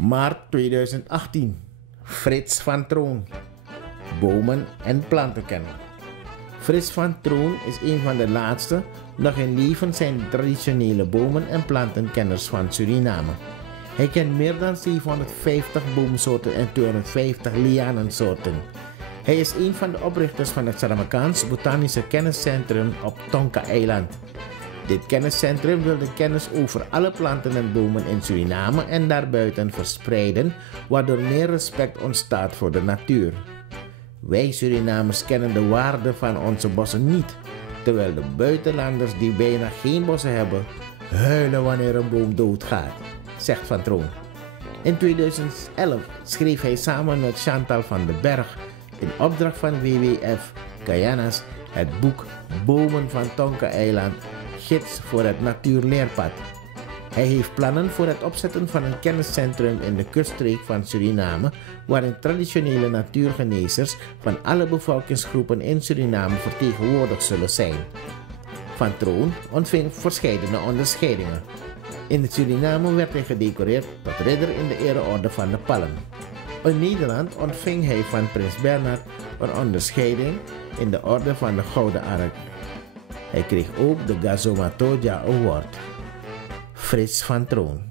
Maart 2018. Frits van Troon. Bomen- en plantenkenner. Frits van Troon is een van de laatste nog in leven zijn traditionele bomen- en plantenkenners van Suriname. Hij kent meer dan 750 boomsoorten en 250 lianensoorten. Hij is een van de oprichters van het Saramakaans Botanische Kenniscentrum op Tonka-eiland. Dit kenniscentrum wil de kennis over alle planten en bomen in Suriname en daarbuiten verspreiden, waardoor meer respect ontstaat voor de natuur. Wij Surinamers kennen de waarde van onze bossen niet, terwijl de buitenlanders die bijna geen bossen hebben, huilen wanneer een boom doodgaat, zegt Van Troon. In 2011 schreef hij samen met Chantal van den Berg in opdracht van WWF Guyanas het boek Bomen van Tonka-eiland, gids voor het natuurleerpad. Hij heeft plannen voor het opzetten van een kenniscentrum in de kuststreek van Suriname, waarin traditionele natuurgenezers van alle bevolkingsgroepen in Suriname vertegenwoordigd zullen zijn. Van Troon ontving verscheidene onderscheidingen. In Suriname werd hij gedecoreerd tot ridder in de ereorde van de Palm. In Nederland ontving hij van Prins Bernhard een onderscheiding in de orde van de Gouden Ark. Hij kreeg ook de Gazomatoja Award. Frits van Troon.